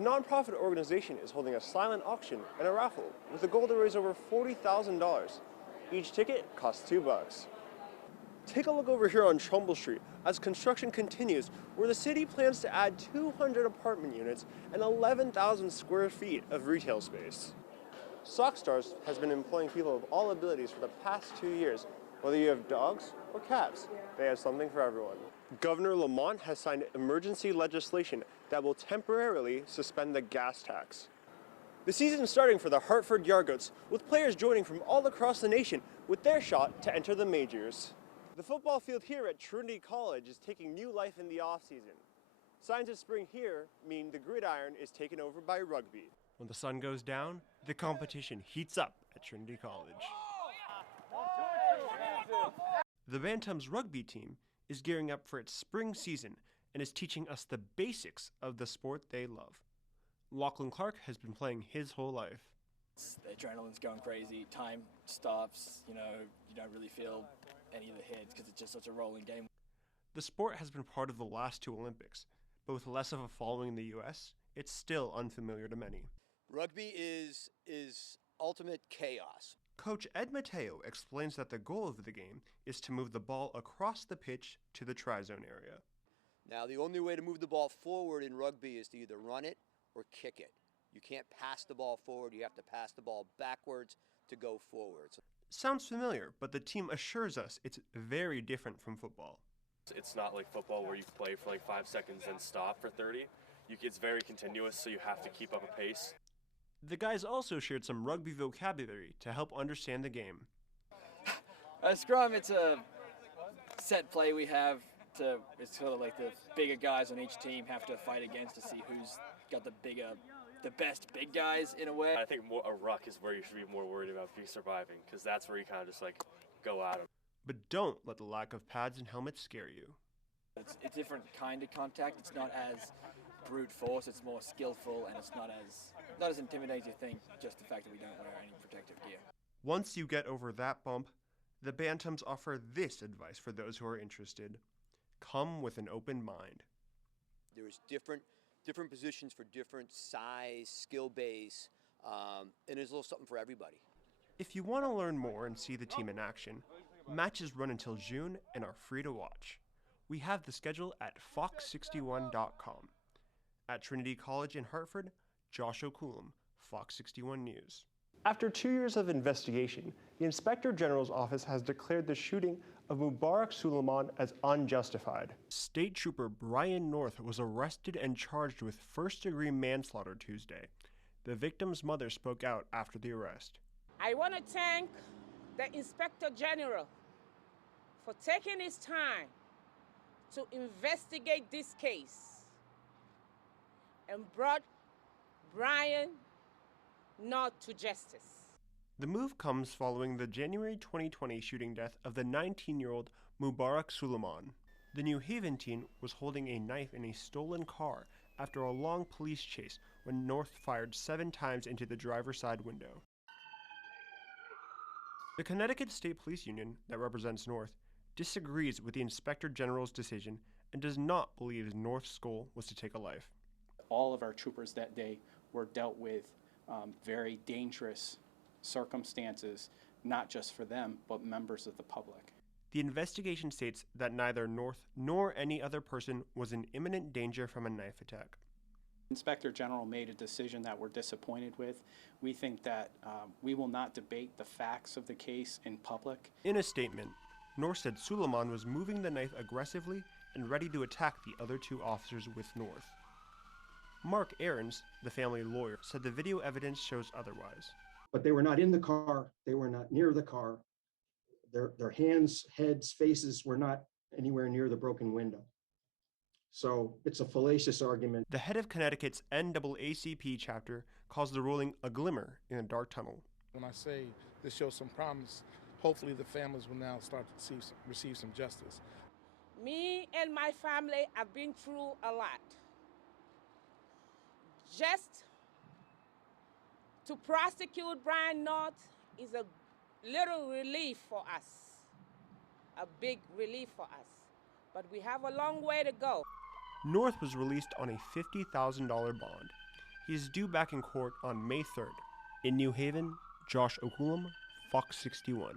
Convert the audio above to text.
The nonprofit organization is holding a silent auction and a raffle with a goal to raise over $40,000. Each ticket costs $2. Take a look over here on Trumbull Street as construction continues, where the city plans to add 200 apartment units and 11,000 square feet of retail space. Sockstars has been employing people of all abilities for the past 2 years. Whether you have dogs or cats, they have something for everyone. Governor Lamont has signed emergency legislation that will temporarily suspend the gas tax. The season is starting for the Hartford Yargoats, with players joining from all across the nation with their shot to enter the majors. The football field here at Trinity College is taking new life in the off-season. Signs of spring here mean the gridiron is taken over by rugby. When the sun goes down, the competition heats up at Trinity College. The Bantams rugby team is gearing up for its spring season and is teaching us the basics of the sport they love. Lachlan Clark has been playing his whole life. The adrenaline's going crazy, time stops, you don't really feel any of the hits because it's just such a rolling game. The sport has been part of the last 2 Olympics, but with less of a following in the US, it's still unfamiliar to many. Rugby is ultimate chaos. Coach Ed Mateo explains that the goal of the game is to move the ball across the pitch to the try-zone area. Now, the only way to move the ball forward in rugby is to either run it or kick it. You can't pass the ball forward, you have to pass the ball backwards to go forwards. Sounds familiar, but the team assures us it's very different from football. It's not like football where you play for like 5 seconds and stop for 30. It's very continuous, so you have to keep up a pace. The guys also shared some rugby vocabulary to help understand the game. Scrum, it's a set play we have. It's sort of like the bigger guys on each team have to fight against to see who's got the best big guys in a way. I think a ruck is where you should be more worried about surviving, because that's where you kind of just like go at them. But don't let the lack of pads and helmets scare you. It's a different kind of contact. It's not as brute force. It's more skillful, and it's not as intimidating as you think. Just the fact that we don't wear any protective gear. Once you get over that bump, the Bantams offer this advice for those who are interested. Come with an open mind. There's different positions for different size, skill base, and there's a little something for everybody. If you want to learn more and see the team in action, matches run until June and are free to watch. We have the schedule at fox61.com. At Trinity College in Hartford, Josh Oculam, Fox 61 News. After 2 years of investigation, the Inspector General's office has declared the shooting of Mubarak Suleiman as unjustified. State Trooper Brian North was arrested and charged with first-degree manslaughter Tuesday. The victim's mother spoke out after the arrest. I want to thank the Inspector General for taking his time to investigate this case and brought Brian North to justice. The move comes following the January 2020 shooting death of the 19-year-old Mubarak Suleiman. The New Haven teen was holding a knife in a stolen car after a long police chase when North fired 7 times into the driver's side window. The Connecticut State Police Union, that represents North, disagrees with the Inspector General's decision and does not believe North's goal was to take a life. All of our troopers that day were dealt with very dangerous circumstances, not just for them, but members of the public. The investigation states that neither North nor any other person was in imminent danger from a knife attack. Inspector General made a decision that we're disappointed with. We think that we will not debate the facts of the case in public. In a statement, North said Suleiman was moving the knife aggressively and ready to attack the other 2 officers with North. Mark Aarons, the family lawyer, said the video evidence shows otherwise. But they were not in the car, they were not near the car. Their hands, heads, faces were not anywhere near the broken window. So it's a fallacious argument. The head of Connecticut's NAACP chapter calls the ruling a glimmer in a dark tunnel. When I say this shows some promise, hopefully the families will now start to receive some justice. Me and my family have been through a lot. Just to prosecute Brian North is a little relief for us, a big relief for us. But we have a long way to go. North was released on a $50,000 bond. He is due back in court on May 3rd. In New Haven, Josh Oculam, Fox 61.